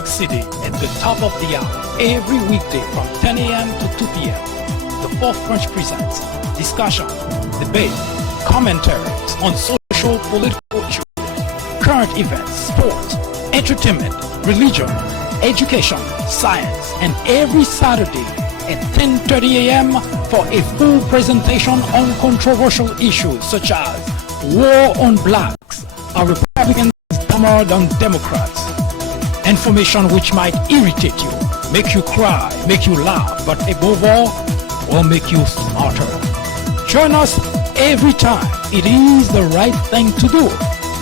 York City at the top of the hour, every weekday from 10 a.m. to 2 p.m. The Fourth Branch presents discussion, debate, commentaries on social, political issues, current events, sports, entertainment, religion, education, science, and every Saturday at 10:30 a.m. for a full presentation on controversial issues such as war on blacks, are Republicans hammered on Democrats, information which might irritate you, make you cry, make you laugh, but above all, will make you smarter. Join us every time. It is the right thing to do.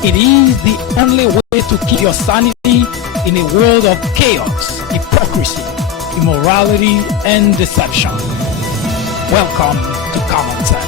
It is the only way to keep your sanity in a world of chaos, hypocrisy, immorality, and deception. Welcome to Common Sense.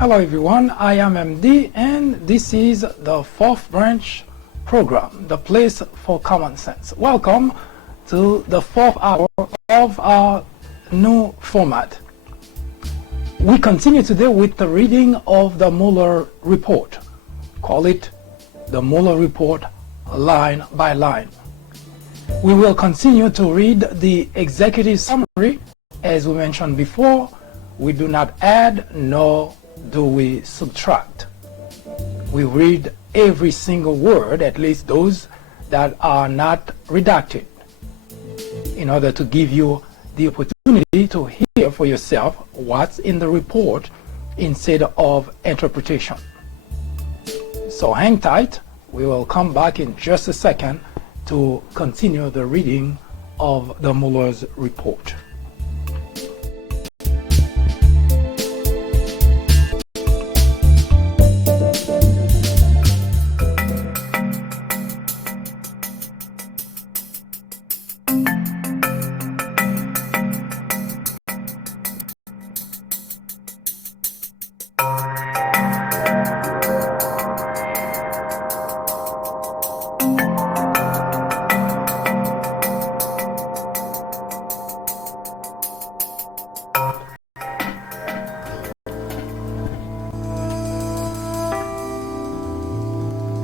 Hello everyone, I am MD and this is the Fourth Branch program, the place for common sense. Welcome to the fourth hour of our new format. We continue today with the reading of the Mueller report. Call it the Mueller report line by line. We will continue to read the executive summary. As we mentioned before, we do not add nor do we subtract. We read every single word, at least those that are not redacted, in order to give you the opportunity to hear for yourself what's in the report instead of interpretation. So hang tight. We will come back in just a second to continue the reading of the Mueller's report.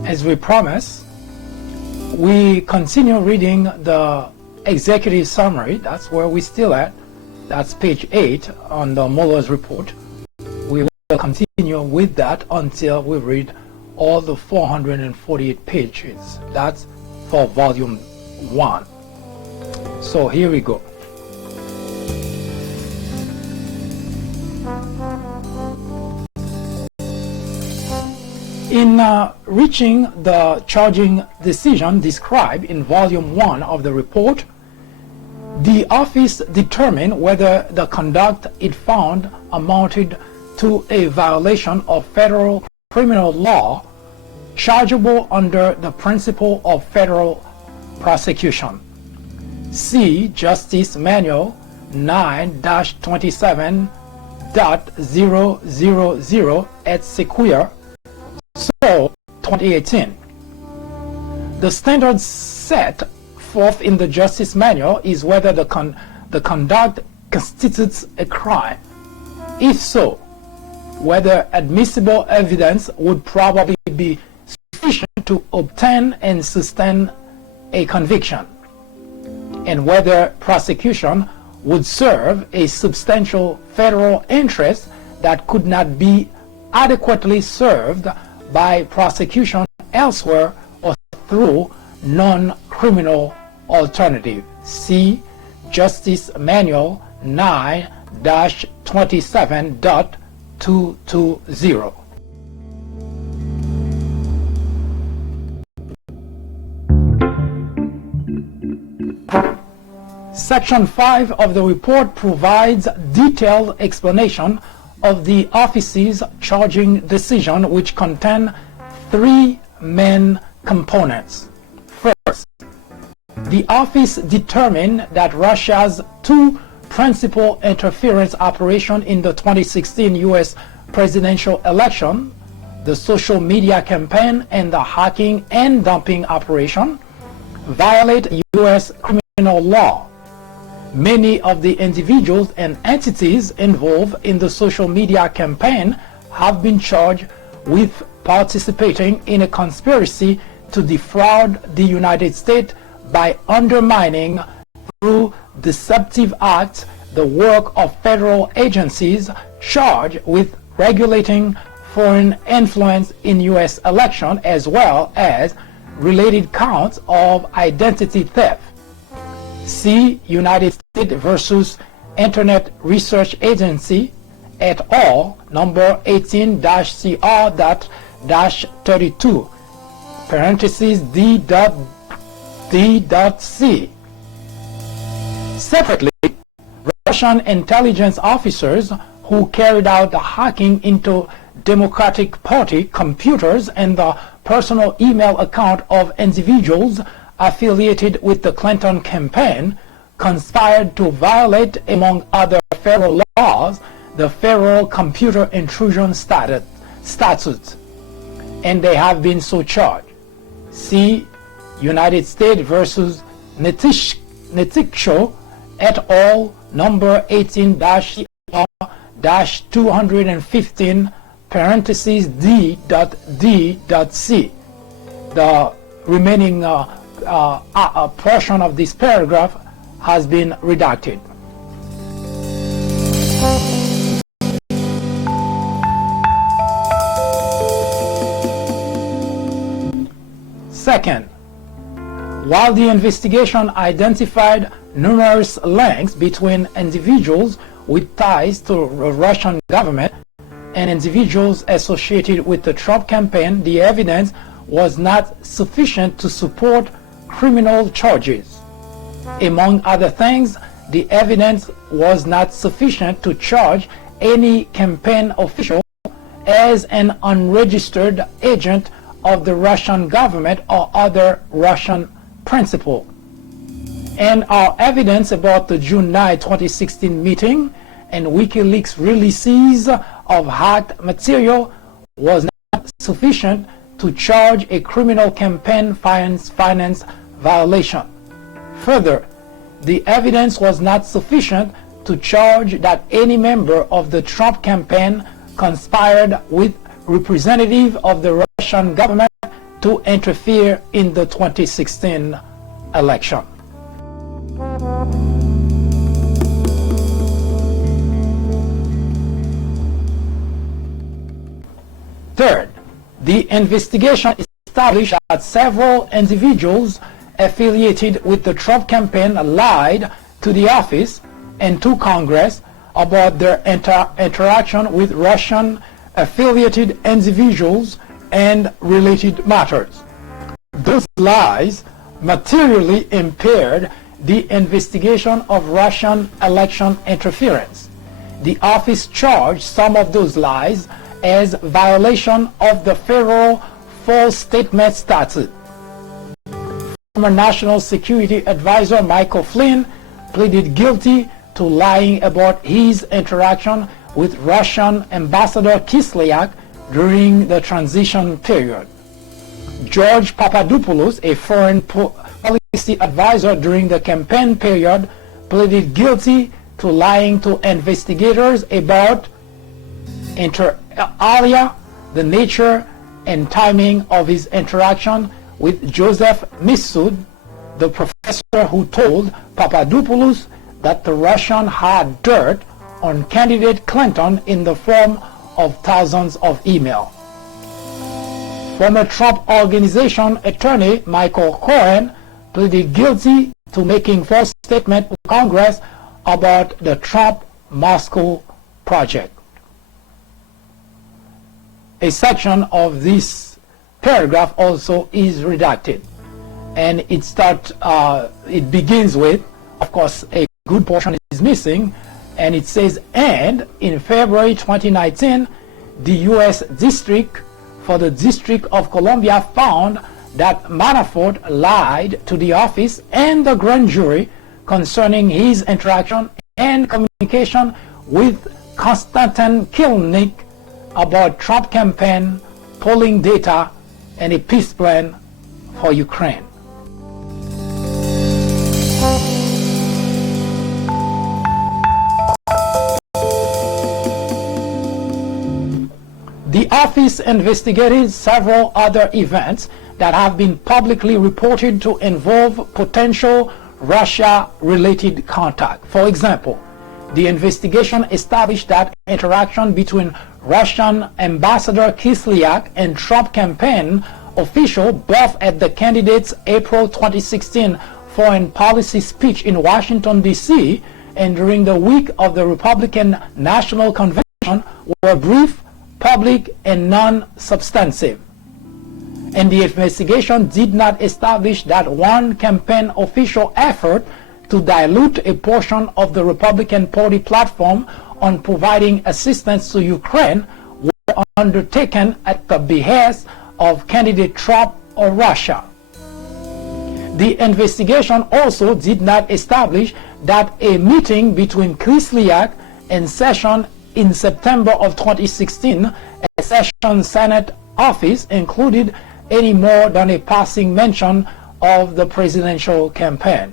As we promised, we continue reading the executive summary. That's where we're still at. That's page 8 on the Mueller's report. We will continue with that until we read all the 448 pages. That's for volume 1. So here we go. In reaching the charging decision described in Volume 1 of the report, the office determined whether the conduct it found amounted to a violation of federal criminal law chargeable under the principle of federal prosecution. See Justice Manual 9-27.000 et sequel. So, 2018. The standard set forth in the Justice Manual is whether the conduct constitutes a crime. If so, whether admissible evidence would probably be sufficient to obtain and sustain a conviction, and whether prosecution would serve a substantial federal interest that could not be adequately served by prosecution elsewhere or through non-criminal alternative. See Justice Manual 9-27.220. Section 5 of the report provides detailed explanation of the office's charging decision, which contain 3 main components. First, the office determined that Russia's two principal interference operations in the 2016 U.S. presidential election, the social media campaign and the hacking and dumping operation, violate U.S. criminal law. Many of the individuals and entities involved in the social media campaign have been charged with participating in a conspiracy to defraud the United States by undermining through deceptive acts the work of federal agencies charged with regulating foreign influence in U.S. election, as well as related counts of identity theft. See United States versus Internet Research Agency et al. Number 18-CR-32, parentheses D.C. Separately, Russian intelligence officers who carried out the hacking into Democratic Party computers and the personal email account of individuals affiliated with the Clinton campaign conspired to violate, among other federal laws, the Federal Computer Intrusion Statute, and they have been so charged. See United States versus Netiksho et al. Number 18-215, parentheses D.C. The remaining portion of this paragraph has been redacted. Second, while the investigation identified numerous links between individuals with ties to the Russian government and individuals associated with the Trump campaign, the evidence was not sufficient to support criminal charges. Among other things, the evidence was not sufficient to charge any campaign official as an unregistered agent of the Russian government or other Russian principal. And our evidence about the June 9, 2016 meeting and WikiLeaks releases of hacked material was not sufficient to charge a criminal campaign finance violation. Further, the evidence was not sufficient to charge that any member of the Trump campaign conspired with representatives of the Russian government to interfere in the 2016 election. Third, the investigation established that several individuals affiliated with the Trump campaign lied to the office and to Congress about their interaction with Russian affiliated individuals and related matters. Those lies materially impaired the investigation of Russian election interference. The office charged some of those lies as violation of the federal false statement statute. Former National Security Advisor Michael Flynn pleaded guilty to lying about his interaction with Russian Ambassador Kislyak during the transition period. George Papadopoulos, a foreign policy advisor during the campaign period, pleaded guilty to lying to investigators about inter alia, the nature and timing of his interaction with Joseph Mifsud, the professor who told Papadopoulos that the Russian had dirt on candidate Clinton in the form of thousands of emails. Former Trump Organization attorney Michael Cohen pleaded guilty to making false statements to Congress about the Trump Moscow project. A section of this paragraph also is redacted, and it begins with, of course, a good portion is missing, and it says, and in February 2019, the U.S. District for the District of Columbia found that Manafort lied to the office and the grand jury concerning his interaction and communication with Konstantin Kilimnik about Trump campaign, polling data, and a peace plan for Ukraine. The office investigated several other events that have been publicly reported to involve potential Russia-related contact. For example, the investigation established that interaction between Russian Ambassador Kislyak and Trump campaign official both at the candidate's April 2016 foreign policy speech in Washington, D.C. and during the week of the Republican National Convention were brief, public, and non-substantive. And the investigation did not establish that one campaign official effort to dilute a portion of the Republican Party platform on providing assistance to Ukraine were undertaken at the behest of candidate Trump or Russia. The investigation also did not establish that a meeting between Kislyak and Sessions in September of 2016 at Sessions Senate office included any more than a passing mention of the presidential campaign.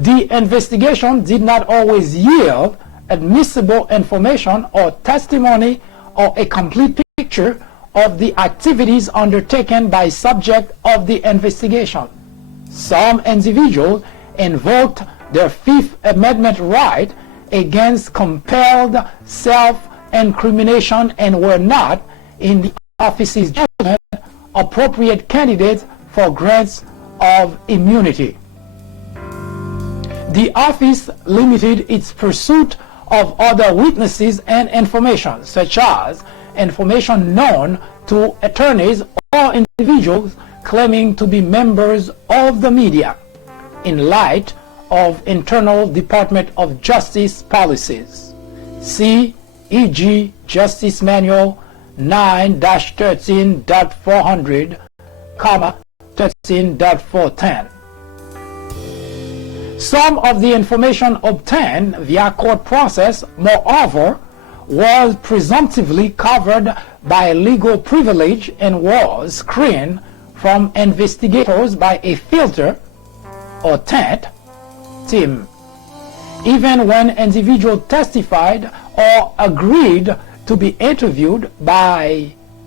The investigation did not always yield admissible information or testimony or a complete picture of the activities undertaken by subject of the investigation. Some individuals invoked their Fifth Amendment right against compelled self-incrimination and were not, in the office's judgment, appropriate candidates for grants of immunity. The office limited its pursuit of other witnesses and information, such as information known to attorneys or individuals claiming to be members of the media, in light of internal Department of Justice policies. See e.g. Justice Manual 9-13.400, 13.410. Some of the information obtained via court process, moreover, was presumptively covered by legal privilege and was screened from investigators by a filter or taint team. Even when individuals testified or agreed to be interviewed,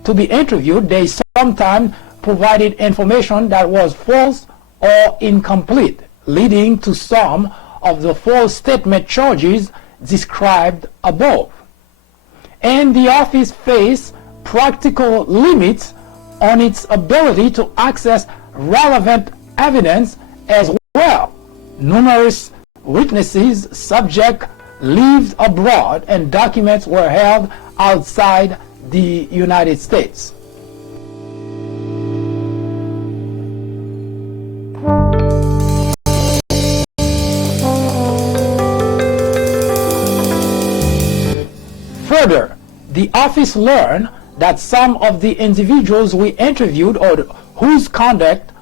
they sometimes provided information that was false or incomplete, leading to some of the false statement charges described above. And the office faced practical limits on its ability to access relevant evidence as well. Numerous witnesses, subjects lived abroad, and documents were held outside the United States. Further, the office learned that some of the individuals we interviewed or whose conduct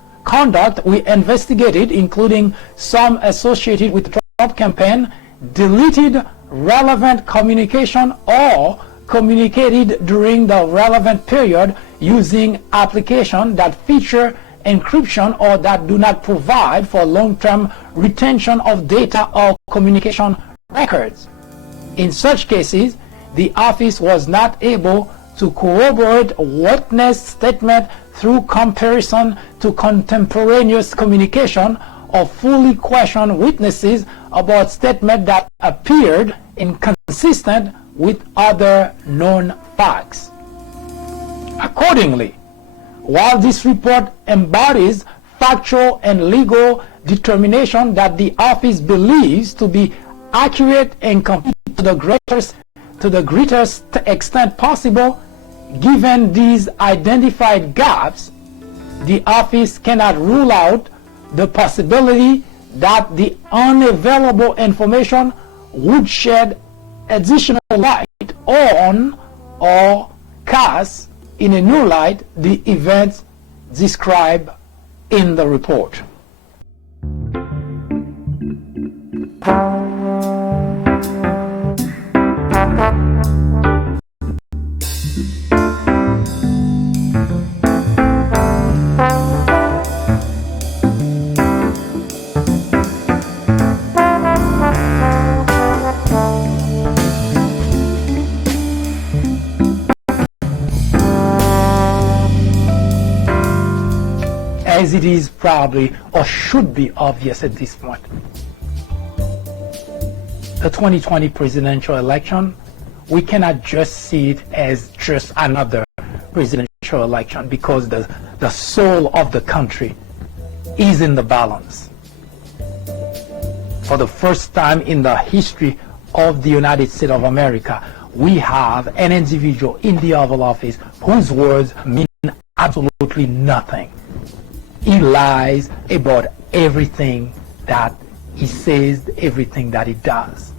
we investigated, including some associated with the Trump campaign, deleted relevant communication or communicated during the relevant period using applications that feature encryption or that do not provide for long-term retention of data or communication records. In such cases, the office was not able to corroborate witness statement through comparison to contemporaneous communication or fully question witnesses about statements that appeared inconsistent with other known facts. Accordingly, while this report embodies factual and legal determination that the office believes to be accurate and complete to the greatest extent possible, given these identified gaps, the office cannot rule out the possibility that the unavailable information would shed additional light on or cast in a new light the events described in the report. As it is probably or should be obvious at this point, the 2020 presidential election, we cannot just see it as just another presidential election, because the soul of the country is in the balance. For the first time in the history of the United States of America, we have an individual in the Oval Office whose words mean absolutely nothing. He lies about everything that he says, everything that he does.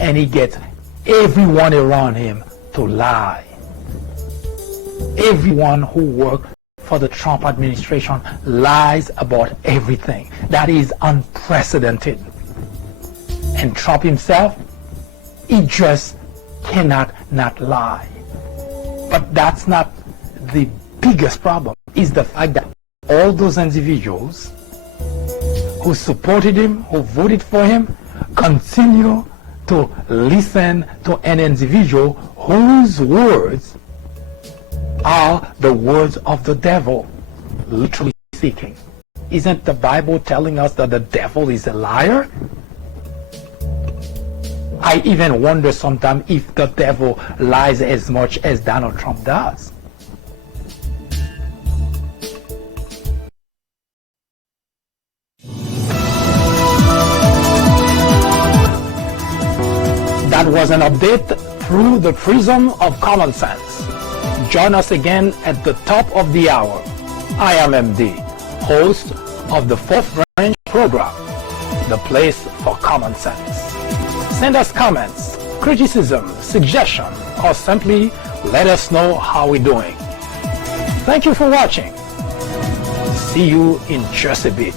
And he gets everyone around him to lie. Everyone who worked for the Trump administration lies about everything. That is unprecedented. And Trump himself, he just cannot not lie. But that's not the biggest problem. Is the fact that all those individuals who supported him, who voted for him, continue to listen to an individual whose words are the words of the devil, literally speaking. Isn't the Bible telling us that the devil is a liar? I even wonder sometimes if the devil lies as much as Donald Trump does. That was an update through the prism of common sense. Join us again at the top of the hour. I am MD, host of the Fourth Branch program, the place for common sense. Send us comments, criticism, suggestion, or simply let us know how we're doing. Thank you for watching. See you in just a bit.